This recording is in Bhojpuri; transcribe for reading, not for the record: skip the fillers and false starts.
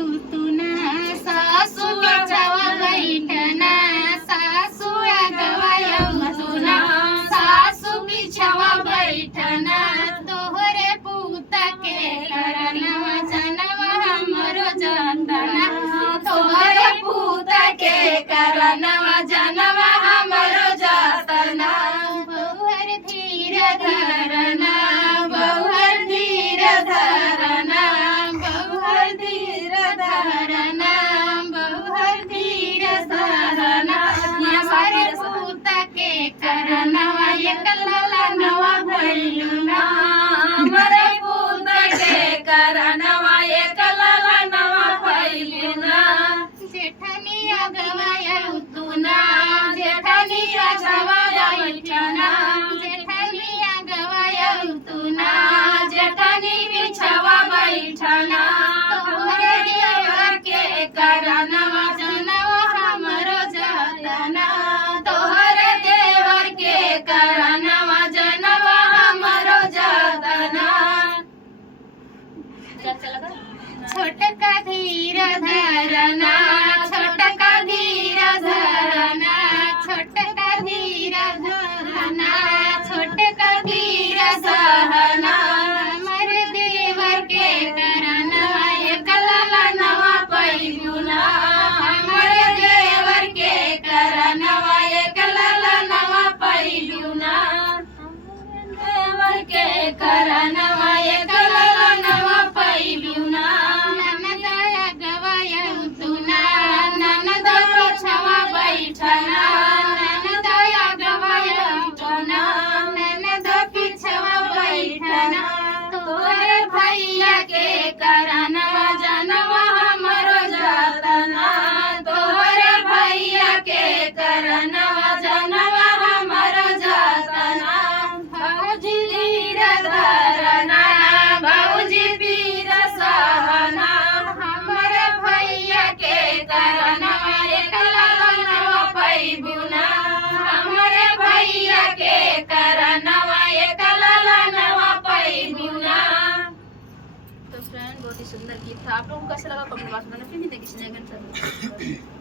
उतुना सासू बिछावा बैठना सासू गवाया उतुना सासू बिछावा बैठना तोहरे पूत के करनवा जनवा हमरो जतना तोहरे पूत के करनवा जनवा हमरो जतना बहुर धीर धरना बहुर धीर धरना बहुर धीर धरना बहुर धीर धरना हमारे पूत के करनवा एकला नवा भइलुना हमारे पूत के करनवा एकला नवा भइलुना जेठानी गवाया उतुना जेठानी गवाया उठना जेठानी गवाया उतुना जेठानी बिछावा बैठना तोहरे देवर के करनवा जनवा हमरो जतना तोहरे देवर के करनवा जनवा हमरो जतना छोटका धीर धरना छोटका धीर धरना छोटका धीर धरना छोटका धीर धरना हमर देवर के करनवा एकला नवा पैलुना हमर देवर के करनवा एकला नवा पैलुना देवर के करनवा एकला नवा पैलुना ननदया गवाया उतुना ननद बिछावा बैठना ननदया गवाया उतुना ननद बिछावा बैठना तोहरे भैया के करनवा जनवा हमरो जतना तोहरे भैया के करनवा जनवा हमरो जतना भौजी धीर धरना भौजी पीर सहना हमरे भैया के करनवा एकला नवा पैबुना हमरे भैया के करनवा एकला नवा पैबुना। तो फ्रेंड बहुत ही सुंदर गीत था। आप लोगों को कैसा लगा कमेंट बॉक्स में लिखिए। किसी ने